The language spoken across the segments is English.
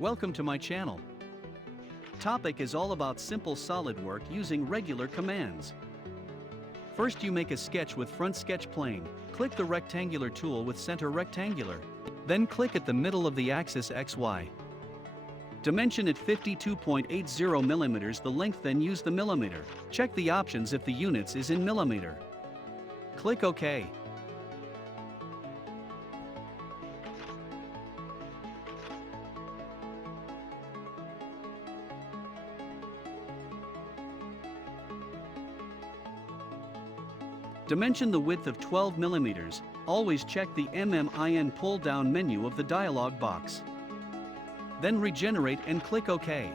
Welcome to my channel. Topic is all about simple solid work using regular commands. First, you make a sketch with front sketch plane. Click the rectangular tool with center rectangular. Then click at the middle of the axis XY. Dimension at 52.80 millimeters the length, then use the millimeter. Check the options if the units is in millimeter. Click OK. Dimension the width of 12 millimeters. Always check the MMIN pull-down menu of the dialog box. Then regenerate and click OK.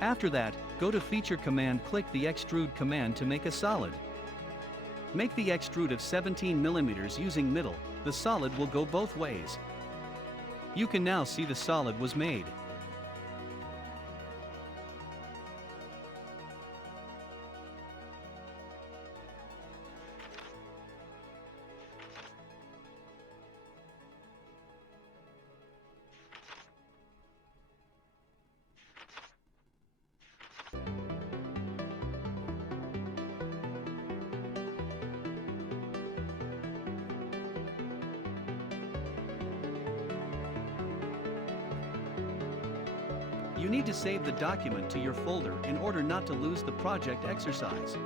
After that, go to Feature command, click the Extrude command to make a solid. Make the extrude of 17 millimeters using middle. The solid will go both ways. You can now see the solid was made. You need to save the document to your folder in order not to lose the project exercise.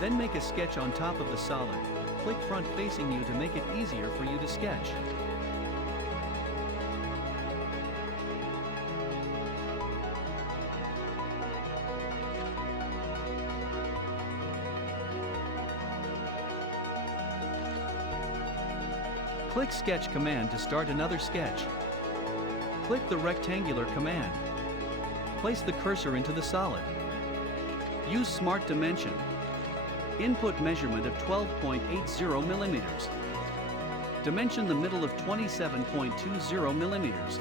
Then make a sketch on top of the solid. Click front facing you to make it easier for you to sketch. Click Sketch command to start another sketch. Click the rectangular command. Place the cursor into the solid. Use Smart Dimension. Input measurement of 12.80 millimeters. Dimension the middle of 27.20 millimeters.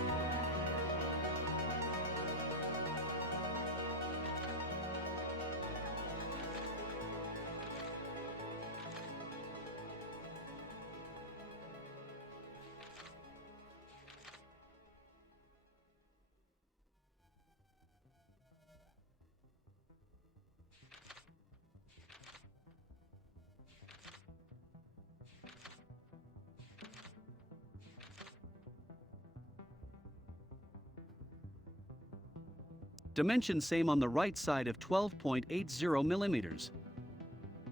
Dimension same on the right side of 12.80 millimeters.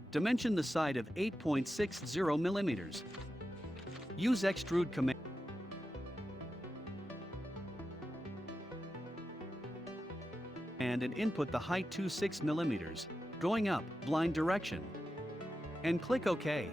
Dimension the side of 8.60 millimeters. Use Extrude command and input the height to 6 millimeters, going up, blind direction. And click OK.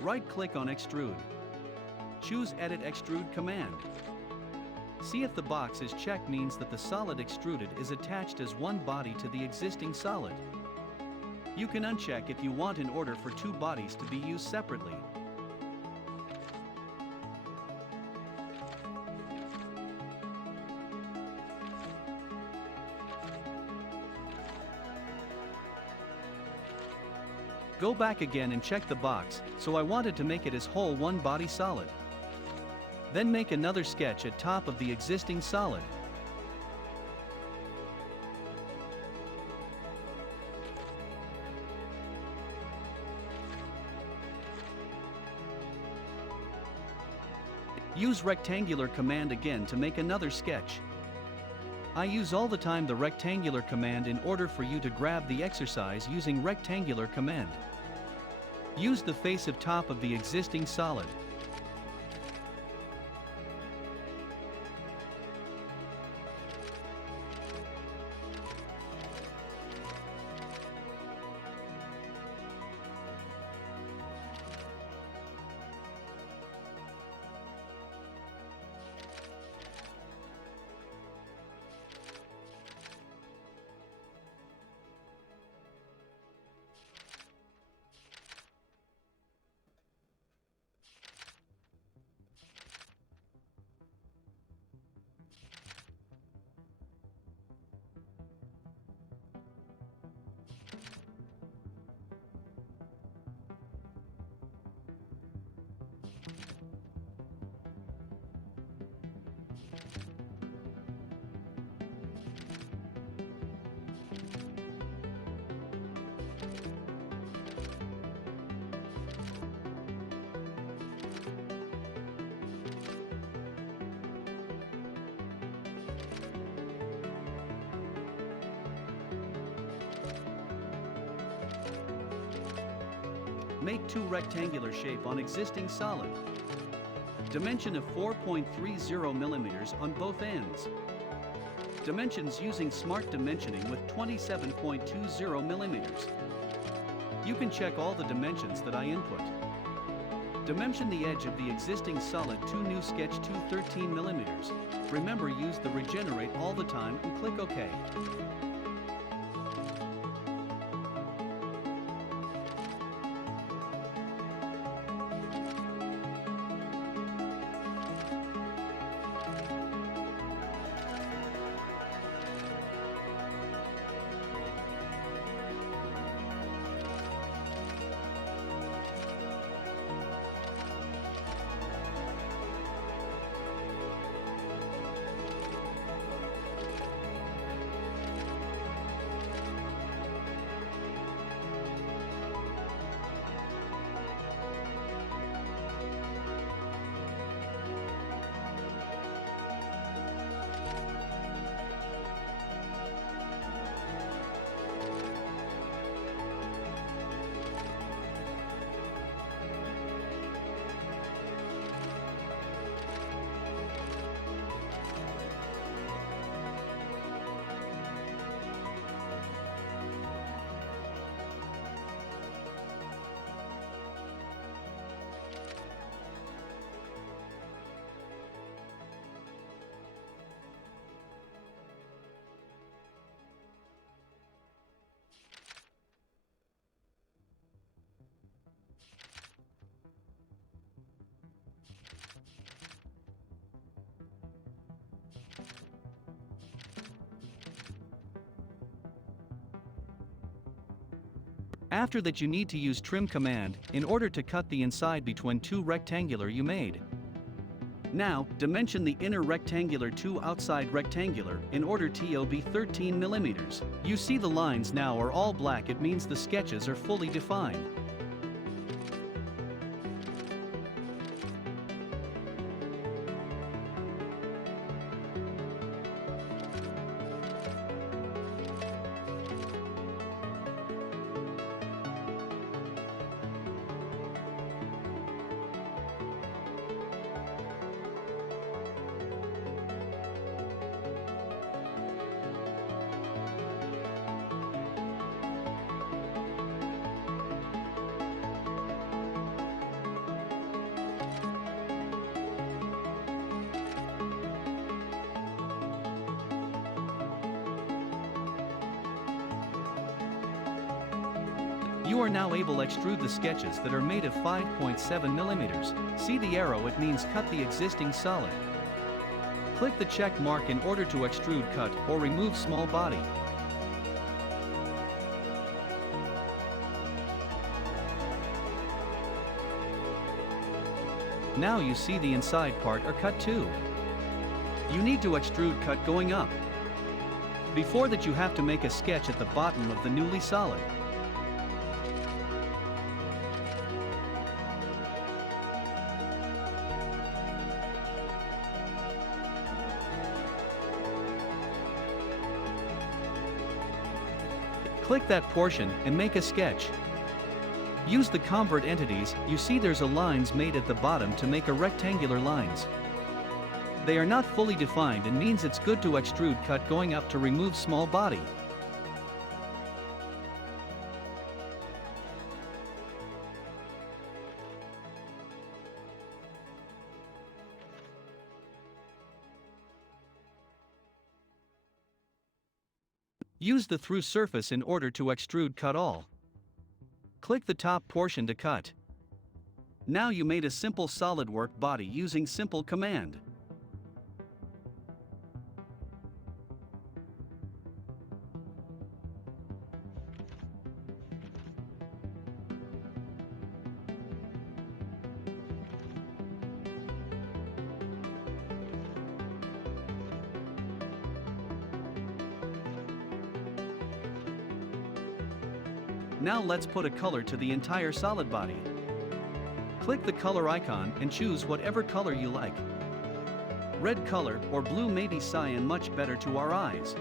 Right-click on Extrude. Choose Edit Extrude command. See if the box is checked means that the solid extruded is attached as one body to the existing solid. You can uncheck if you want in order for two bodies to be used separately. Go back again and check the box, so I wanted to make it as whole one body solid. Then make another sketch at top of the existing solid. Use rectangular command again to make another sketch. I use all the time the rectangular command in order for you to grab the exercise using rectangular command. Use the face of top of the existing solid. Make two rectangular shape on existing solid. Dimension of 4.30 mm on both ends. Dimensions using smart dimensioning with 27.20 mm. You can check all the dimensions that I input. Dimension the edge of the existing solid to new sketch to 13 mm. Remember, use the regenerate all the time and click OK. After that, you need to use trim command in order to cut the inside between two rectangular you made. Now, dimension the inner rectangular to outside rectangular in order to be 13 mm. You see the lines now are all black, it means the sketches are fully defined. You are now able to extrude the sketches that are made of 5.7 millimeters. See the arrow, it means cut the existing solid. Click the check mark in order to extrude, cut, or remove small body. Now you see the inside part are cut too. You need to extrude cut going up. Before that you have to make a sketch at the bottom of the newly solid. Click that portion and make a sketch. Use the convert entities, you see there's a lines made at the bottom to make a rectangular lines. They are not fully defined and means it's good to extrude cut going up to remove small body. Use the through surface in order to extrude cut all. Click the top portion to cut. Now you made a simple SolidWorks body using simple command. Now let's put a color to the entire solid body. Click the color icon and choose whatever color you like. Red color or blue, maybe cyan, much better to our eyes.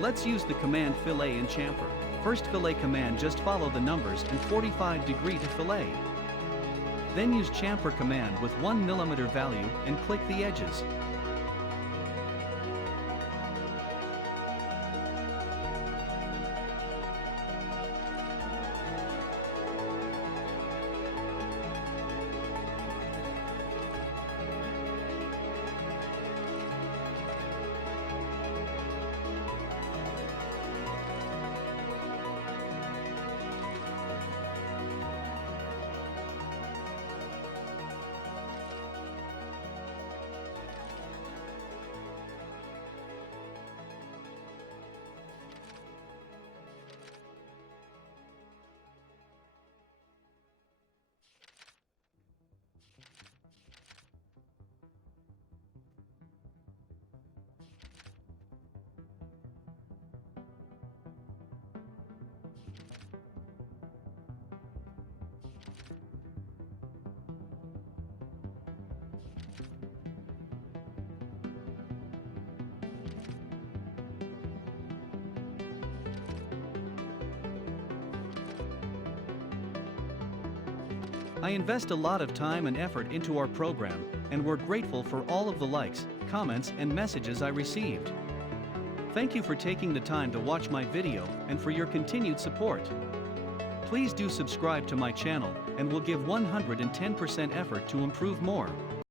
Let's use the command fillet and chamfer. First fillet command, just follow the numbers and 45° to fillet. Then use chamfer command with 1 mm value and click the edges. I invest a lot of time and effort into our program, and we're grateful for all of the likes, comments, and messages I received. Thank you for taking the time to watch my video and for your continued support. Please do subscribe to my channel, and we'll give 110% effort to improve more.